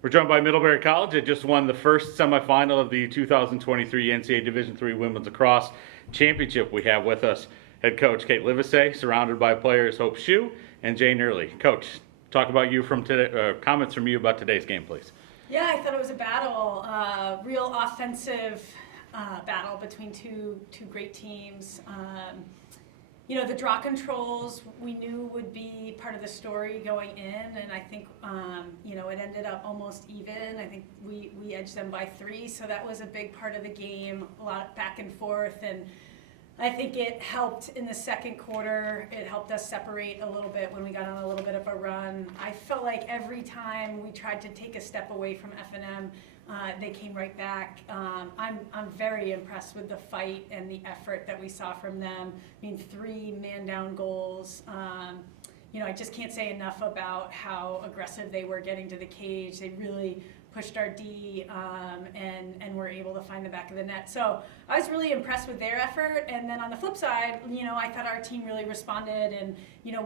We're joined by Middlebury College. It just won the first semifinal of the 2023 NCAA Division III Women's Lacrosse Championship. We have with us head coach Kate Livesay, surrounded by players Hope Shue and Jane Early. Coach, talk about you from today. Comments from you about today's game, please. Yeah, I thought it was a battle, real offensive battle between two great teams. The draw controls we knew would be part of the story going in, and I think it ended up almost even. I think we edged them by 3, so that was a big part of the game. A lot of back and forth, and I think it helped in the second quarter. It helped us separate a little bit when we got on a little bit of a run. I felt like every time we tried to take a step away from F&M, they came right back. I'm very impressed with the fight and the effort that we saw from them. I mean, 3 man-down goals. I just can't say enough about how aggressive they were getting to the cage. They really pushed our D and were able to find the back of the net. So I was really impressed with their effort. And then on the flip side, I thought our team really responded. And,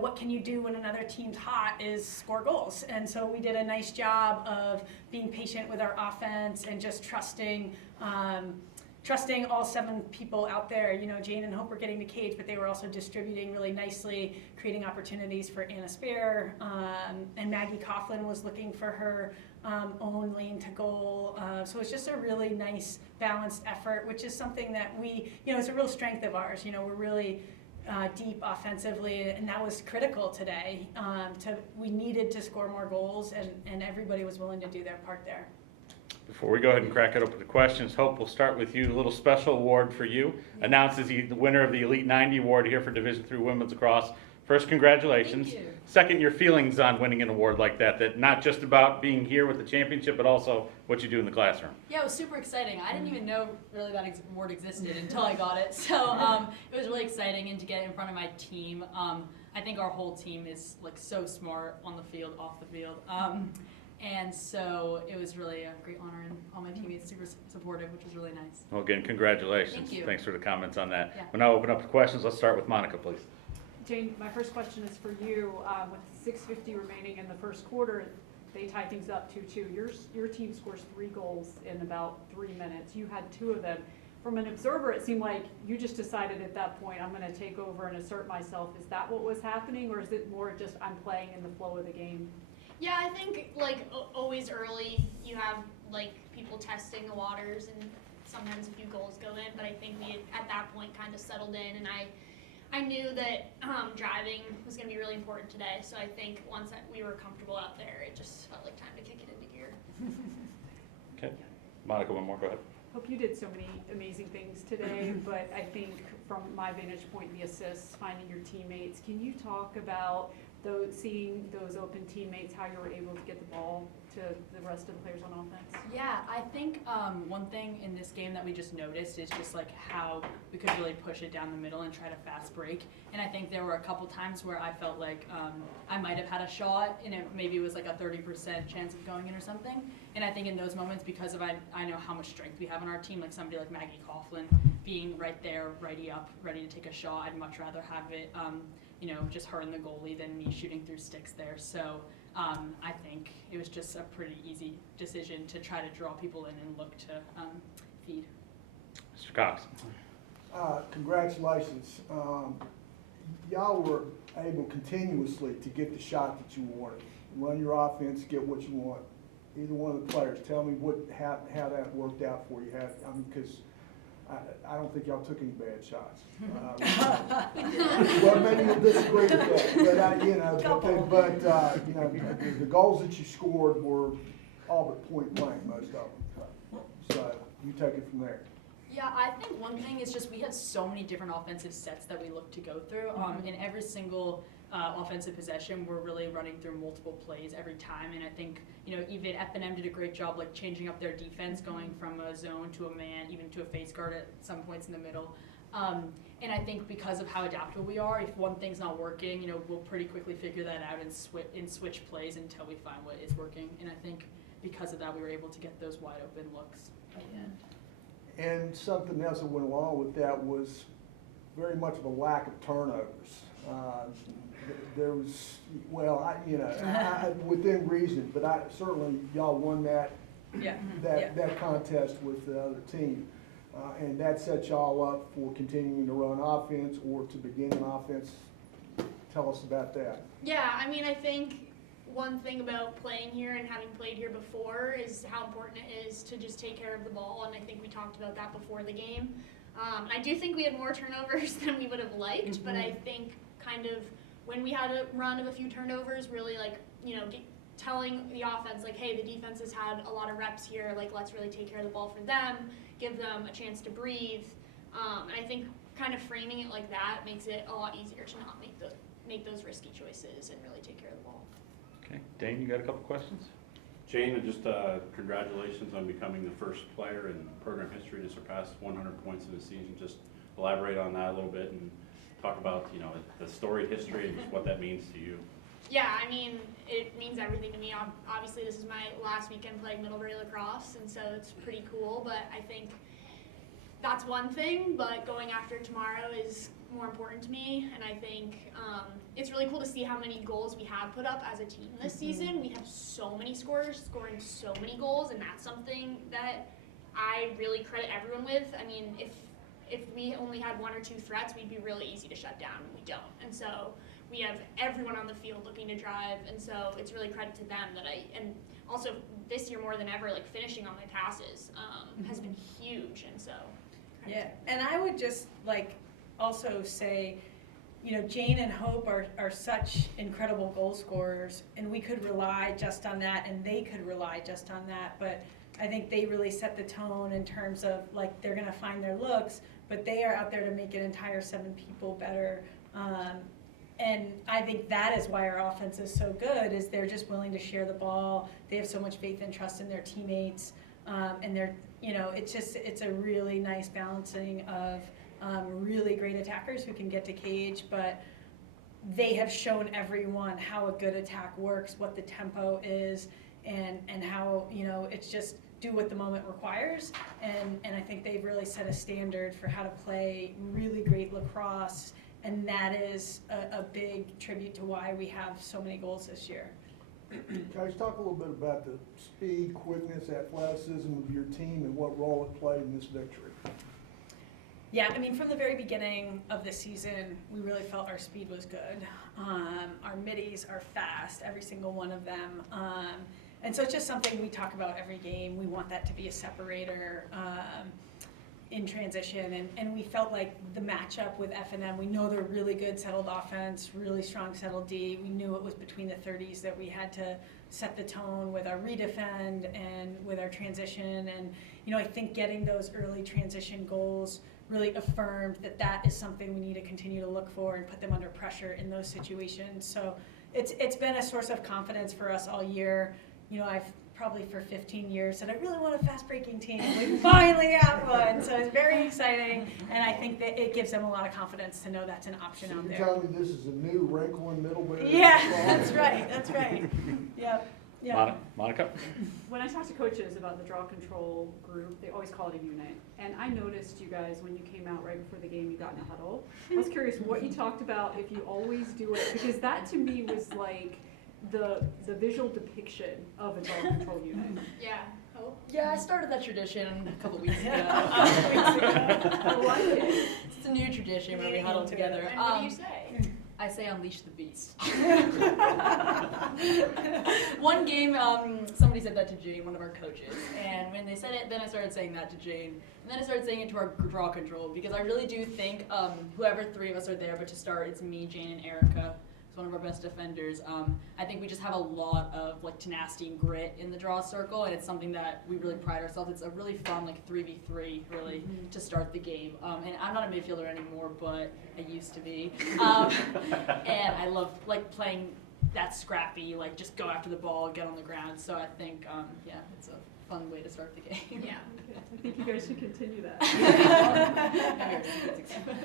what can you do when another team's hot is score goals. And so we did a nice job of being patient with our offense and just trusting all 7 people out there. Jane and Hope were getting the cage, but they were also distributing really nicely, creating opportunities for Anna Spear. And Maggie Coughlin was looking for her own lane to goal. So it's just a really nice, balanced effort, which is something that it's a real strength of ours. We're really deep offensively, and that was critical today. We needed to score more goals, and everybody was willing to do their part there. Before we go ahead and crack it open to questions, Hope, we'll start with you. A little special award for you. Announces the winner of the Elite 90 award here for Division III Women's Lacrosse. First, congratulations. Thank you. Second, your feelings on winning an award like that not just about being here with the championship, but also what you do in the classroom. Yeah, it was super exciting. I didn't even know really that award existed until I got it. So it was really exciting, and to get it in front of my team. I think our whole team is so smart on the field, off the field. And so it was really a great honor, and all my teammates super supportive, which was really nice. Well, again, congratulations. Thank you. Thanks for the comments on that. Yeah. We'll now open up the questions. Let's start with Monica, please. Jane, my first question is for you. With 6:50 remaining in the first quarter, they tie things up 2-2. Your team scores 3 goals in about 3 minutes. You had 2 of them. From an observer, it seemed like you just decided at that point, I'm going to take over and assert myself. Is that what was happening, or is it more just I'm playing in the flow of the game? Yeah, I think always early you have people testing the waters, and sometimes a few goals go in. But I think we at that point kind of settled in, and I knew that driving was going to be really important today. So I think once we were comfortable out there, it just felt like time to kick it into gear. Okay. Monica, one more. Go ahead. Hope you did so many amazing things today, but I think from my vantage point, the assists, finding your teammates, can you talk about seeing those open teammates, how you were able to get the ball to the rest of the players on offense? Yeah, I think one thing in this game that we just noticed is just how we could really push it down the middle and try to fast break. And I think there were a couple times where I felt like I might have had a shot, and maybe it was a 30% chance of going in or something. And I think in those moments, because I know how much strength we have on our team, like somebody like Maggie Coughlin being right there, ready to take a shot, I'd much rather have it just her and the goalie than me shooting through sticks there. So I think it was just a pretty easy decision to try to draw people in and look to feed. Mr. Cox. Congratulations. Y'all were able continuously to get the shot that you wanted. Run your offense, get what you want. Either one of the players, tell me how that worked out for you. Because I don't think y'all took any bad shots. Well, maybe you'll disagree with that, the goals that you scored were all but point blank, most of them. So you take it from there. Yeah, I think one thing is just we had so many different offensive sets that we look to go through. In every single offensive possession, we're really running through multiple plays every time. And I think, even F&M did a great job changing up their defense, going from a zone to a man, even to a face guard at some points in the middle. And I think because of how adaptable we are, if one thing's not working, we'll pretty quickly figure that out and switch plays until we find what is working. And I think because of that, we were able to get those wide open looks at the end. And something else that went along with that was very much of a lack of turnovers. there was, well, within reason, but certainly y'all won that Yeah. that contest with the other team. And that sets y'all up for continuing to run offense or to begin an offense. Tell us about that. Yeah, I mean, I think one thing about playing here and having played here before is how important it is to just take care of the ball, and I think we talked about that before the game. I do think we had more turnovers than we would have liked, but I think kind of when we had a run of a few turnovers, really telling the offense, like, hey, the defense has had a lot of reps here, like, let's really take care of the ball for them, give them a chance to breathe. And I think kind of framing it like that makes it a lot easier to not make those risky choices and really take care of the ball. Okay, Dane, you got a couple questions? Jane, just congratulations on becoming the first player in program history to surpass 100 points in a season. Just elaborate on that a little bit and talk about, the storied history and just what that means to you. Yeah, I mean, it means everything to me. Obviously, this is my last weekend playing Middlebury Lacrosse, and so it's pretty cool, but I think that's one thing, but going after tomorrow is more important to me, and I think it's really cool to see how many goals we have put up as a team this season. We have so many scorers scoring so many goals, and that's something that I really credit everyone with. I mean, if we only had one or two threats, we'd be really easy to shut down, and we don't. And so we have everyone on the field looking to drive, and so it's really credit to them and also this year more than ever, like finishing on my passes has been huge, and so. Yeah, and I would just also say, Jane and Hope are such incredible goal scorers, and we could rely just on that, and they could rely just on that, but I think they really set the tone in terms of, they're going to find their looks, but they are out there to make an entire 7 people better. And I think that is why our offense is so good, is they're just willing to share the ball. They have so much faith and trust in their teammates, and they're, it's a really nice balancing of really great attackers who can get to cage, but they have shown everyone how a good attack works, what the tempo is, and how, it's just do what the moment requires. And I think they've really set a standard for how to play really great lacrosse, and that is a big tribute to why we have so many goals this year. Guys, talk a little bit about the speed, quickness, athleticism of your team and what role it played in this victory. Yeah, I mean, from the very beginning of the season, we really felt our speed was good. Our middies are fast, every single one of them. And so it's just something we talk about every game. We want that to be a separator in transition. And we felt like the matchup with F&M, we know they're really good settled offense, really strong settled D. We knew it was between the 30s that we had to set the tone with our redefend and with our transition. And, I think getting those early transition goals really affirmed that is something we need to continue to look for and put them under pressure in those situations. So it's been a source of confidence for us all year. I've probably for 15 years said I really want a fast breaking team. We finally got one, so it's very exciting, and I think that it gives them a lot of confidence to know that's an option So out you're there. telling me this is a new wrinkle in Middlebury? Yeah, that's right. Yep. Yeah. Monica? When I talk to coaches about the draw control group, they always call it a unit. And I noticed you guys, when you came out right before the game, you got in a huddle. I was curious what you talked about, if you always do it, because that to me was like the visual depiction of a draw control unit. Yeah. Hope. Yeah, I started that tradition a couple weeks ago. I like it. It's a new tradition where we huddle together. And what do you say? I say unleash the beast. One game, somebody said that to Jane, one of our coaches, and when they said it, then I started saying that to Jane, and then I started saying it to our draw control, because I really do think whoever 3 of us are there, but to start, it's me, Jane, and Erica. It's one of our best defenders. I think we just have a lot of tenacity and grit in the draw circle, and it's something that we really pride ourselves. It's a really fun 3v3 really to start the game. And I'm not a midfielder anymore, but I used to be. And I love playing that scrappy, just go after the ball, get on the ground. So I think yeah, it's a fun way to start the game. Yeah. I think you guys should continue that.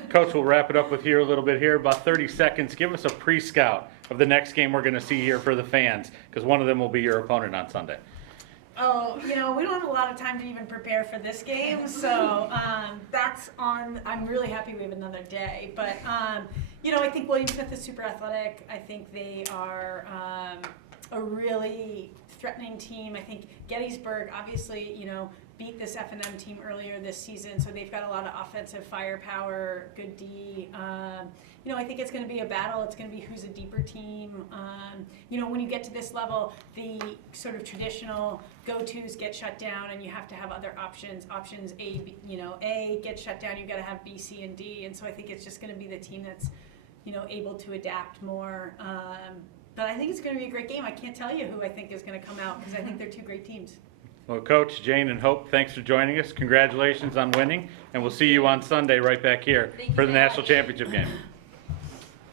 Coach, we'll wrap it up with you a little bit here, about 30 seconds. Give us a pre-scout of the next game we're going to see here for the fans, because one of them will be your opponent on Sunday. Oh, we don't have a lot of time to even prepare for this game, so I'm really happy we have another day. But, I think William Smith is super athletic. I think they are a really threatening team. I think Gettysburg, obviously, beat this F&M team earlier this season, so they've got a lot of offensive firepower, good D. I think it's going to be a battle. It's going to be who's a deeper team. When you get to this level, the sort of traditional go-tos get shut down, and you have to have other options. Options A, A gets shut down. You've got to have B, C, and D. And so I think it's just going to be the team that's, able to adapt more. But I think it's going to be a great game. I can't tell you who I think is going to come out because I think they're two great teams. Well, Coach, Jane, and Hope, thanks for joining us. Congratulations on winning, and we'll see you on Sunday right back here Thank you for the for national having me. championship game.